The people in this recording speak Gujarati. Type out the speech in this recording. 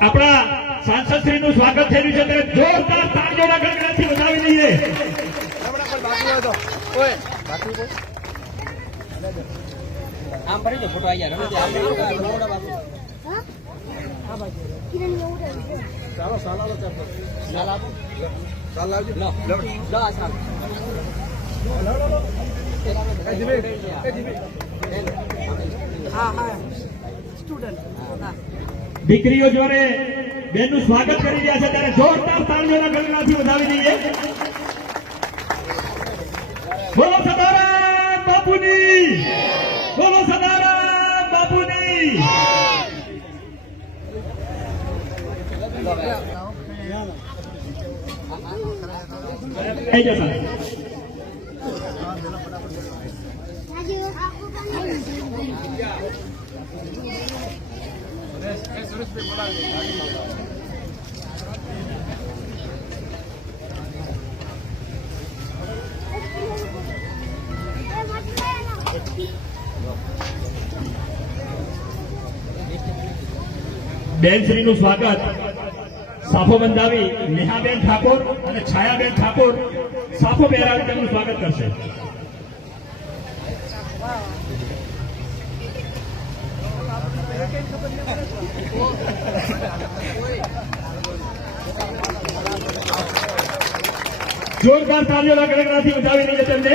આપણા સાંસદ શ્રી નું સ્વાગત થયેલું છે ત્યારે જોરદાર તાળીઓના ગણગણાથી વધાવી લઈએ. આમ ફરી દો ફોટો આવી જાય હા આમ દીકરીઓ જોડે બેનનું સ્વાગત કરી રહ્યા છે ત્યારે જોરદાર તાળીઓના ગણનાથી વધાવી દઈએ. બોલો સદારામ બાપુની. બોલો સદારામ બાપુની. થઈ જશે બેનશ્રીનું સ્વાગત. સાફો બંધાવી નેહાબેન ઠાકોર અને છાયાબેન ઠાકોર સાફો પહેરાવી તેમનું સ્વાગત કરશે. જોરદાર તાળીઓના ગણગણાથી વધાવી લઈએ તેમને